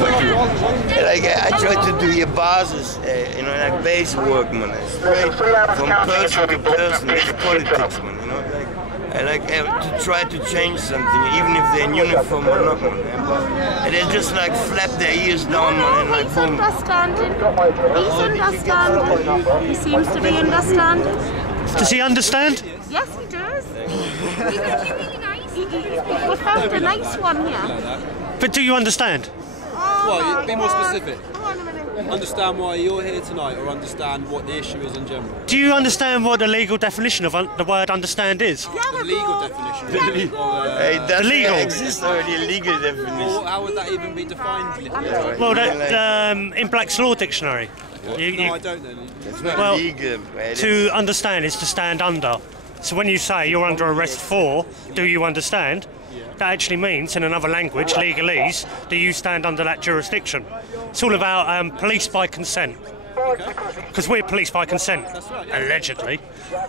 Like I try to do your bosses, you know, like base work, man. Straight from person to person. It's politics, man. You know, like I like to try to change something, even if they're in uniform or not, man. And they just like flap their ears down, man, and like boom. He's understanding. He seems to be understanding. Does he understand? Yes, he does. We found a nice one here. But do you understand? Well, be more specific. Hang on a minute. Understand why you're here tonight, or understand what the issue is in general? Do you understand what the legal definition of the word understand is? The legal definition. Hey, that legal. exists already, a legal definition. Well, how would that even be defined? Well, in Black's Law Dictionary. No, I don't know. It's not Well, legal. to understand is to stand under. So when you say you're under arrest for, do you understand? That actually means, in another language, legalese, do you stand under that jurisdiction? It's all about police by consent. Because we're police by consent, allegedly.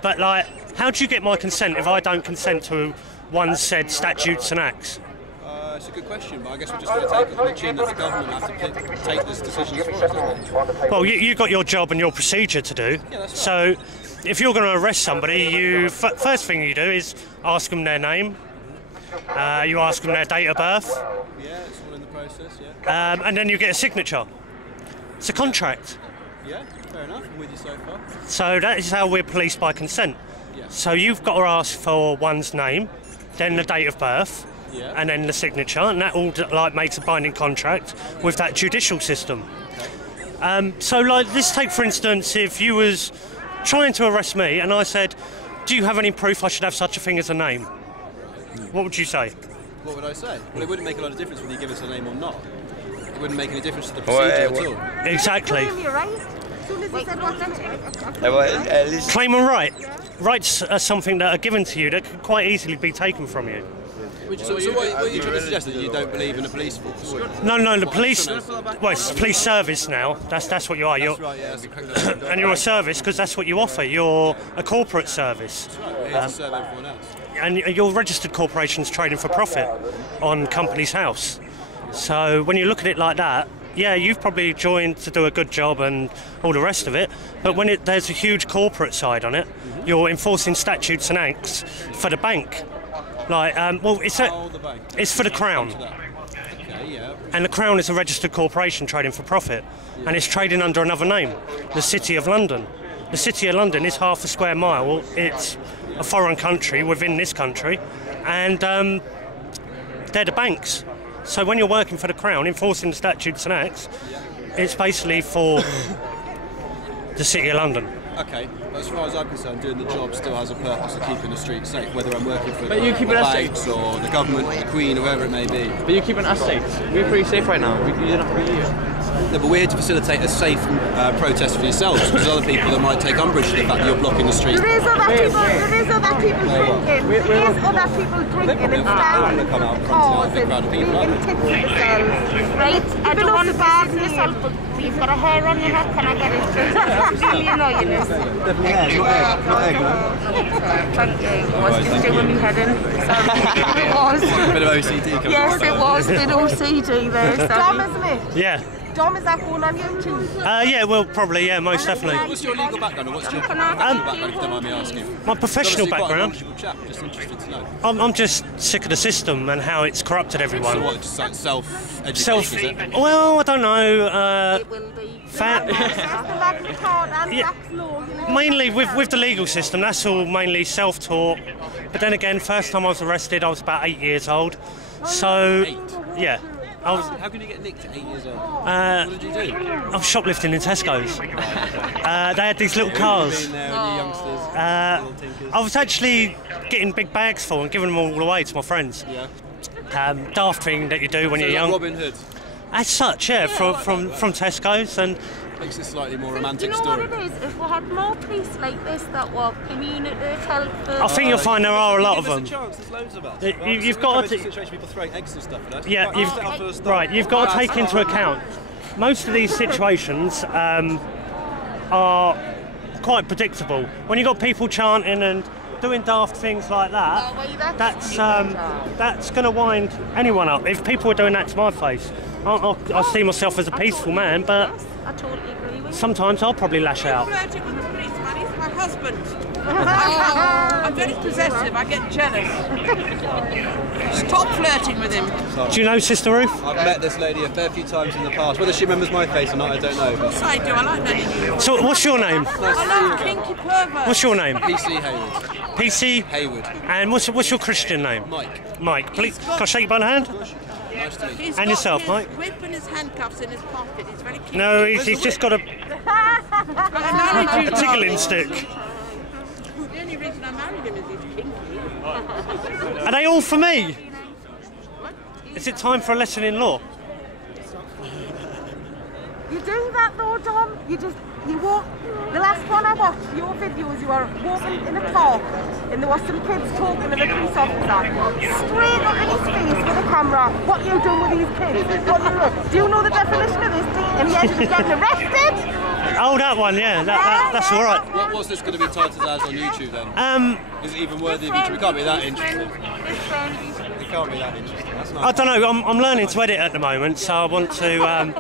But, like, how do you get my consent if I don't consent to one said statutes and acts? It's a good question, but I guess we're just going to take it on the chin that the government have to take this decisions for us, don't they? Well, you've got your job and your procedure to do. Yeah, that's right. So, if you're going to arrest somebody, first thing you do is ask them their name. You ask them their date of birth. Yeah, it's all in the process, yeah. And then you get a signature. It's a contract. Yeah, fair enough. I'm with you so far. So that is how we're policed by consent. Yeah. So you've got to ask for one's name, then the date of birth, Yeah. and then the signature, and that all like makes a binding contract with that judicial system. So like, let's take for instance, if you was trying to arrest me and I said, do you have any proof I should have such a thing as a name? What would you say? What would I say? Well, it wouldn't make a lot of difference whether you give us a name or not. It wouldn't make any difference to the procedure at all. Exactly. You're right. As soon as he said what's in it. Claim a right. Rights are something that are given to you that could quite easily be taken from you. So what are you trying to suggest, that you don't believe in a police force? No, the police. Well, it's police service now. That's what you are. You're, Right, yeah. and you're a service because that's what you offer. You're a corporate service. We're here to serve everyone else. And you're registered corporations trading for profit on Companies House. So when you look at it like that, yeah, you've probably joined to do a good job and all the rest of it. But when there's a huge corporate side on it, you're enforcing statutes and acts for the bank. Like, well, it's for the Crown. Okay, yeah. And the Crown is a registered corporation trading for profit, and it's trading under another name, the City of London. The City of London is half a square mile. It's a foreign country within this country, and they're the banks. So when you're working for the Crown, enforcing the statutes and acts, it's basically for the City of London. Okay, but as far as I'm concerned, doing the job still has a purpose of keeping the streets safe, whether I'm working for But you keep it as safe. banks or the government, the Queen, or whoever it may be. But you're keeping us safe. We're pretty safe right now. You're not really here. No, but we're here to facilitate a safe protest for yourselves, because there's other people that might take umbrage to the fact that you're blocking the street. There is other people drinking. There is other people drinking and standing cars and being tips themselves. Right? I don't want to visit yourself, but you've got a hair on your head. Can I get it? It's really annoying. Definitely egg, not egg, Thank you. I was just doing my head in. Sorry. It was. A bit of OCD coming Yes, it was. Bit OCD there. Dom, isn't it? Yeah. Dom, is that going on YouTube? Yeah, well, probably, yeah, most definitely. What's your legal background, or what's your professional background, if you don't mind me asking? My professional Obviously quite a background. knowledgeable chap, just interested to know. I'm just sick of the system and how it's corrupted everyone. So what, just like self-education, is it? Well, I don't know. It will be. Mainly with the legal system, that's all mainly self-taught. But then again, first time I was arrested, I was about 8 years old. So, 8? yeah. How can you get nicked at 8 years old? What did you do? I was shoplifting in Tesco's. They had these little cars. Being there with your youngsters, little tinkers. I was actually getting big bags full and giving them all away to my friends. Yeah. Daft thing that you do when So you're like young. Robin Hood. As such, yeah, from Tesco's. And Makes it a slightly more romantic Do you know story. what it is? If we had more police like this that were community helpers. I think you'll find there are a lot of Give them. us a chance, there's loads of us. You've got to. Situation people throwing eggs and stuff at us. Yeah, you've got to take into account most of these situations are quite predictable. When you've got people chanting and doing daft things like that, that's going to wind anyone up. If people were doing that to my face, I see myself as a peaceful man, but I totally agree with sometimes I'll probably lash out. Flirting with the policeman, he's my husband. I'm very possessive, I get jealous. Stop flirting with him. Do you know Sister Ruth? I've met this lady a fair few times in the past. Whether she remembers my face or not, I don't know. Of course I do, I like knowing you. So what's your name? I love kinky perverts. What's your name? PC Hayward. PC? Hayward. And what's your Christian name? Mike. Mike. Please, can I shake you by the hand? Nice to meet you. He's And got yourself, his Mike? whip and his handcuffs in his pocket. He's very kinky. No, he's just got a I married you, tickling darling. stick. The only reason I married him is he's kinky. Are they all for me? Is it time for a lesson in law? You do that though, Dom. You walk. The last one I watched, your videos, you were walking in a park and there was some kids talking to the police officer. Straight up in his face with a camera. What are you doing with these kids? Do you know the definition of this thing? And he ended up getting arrested. Oh, that one, yeah. That's all right. What was this going to be titled as on YouTube then? Is it even worthy of YouTube? It can't be that interesting. It can't be that interesting. That's not. I don't know. I'm learning to edit at the moment, so I want to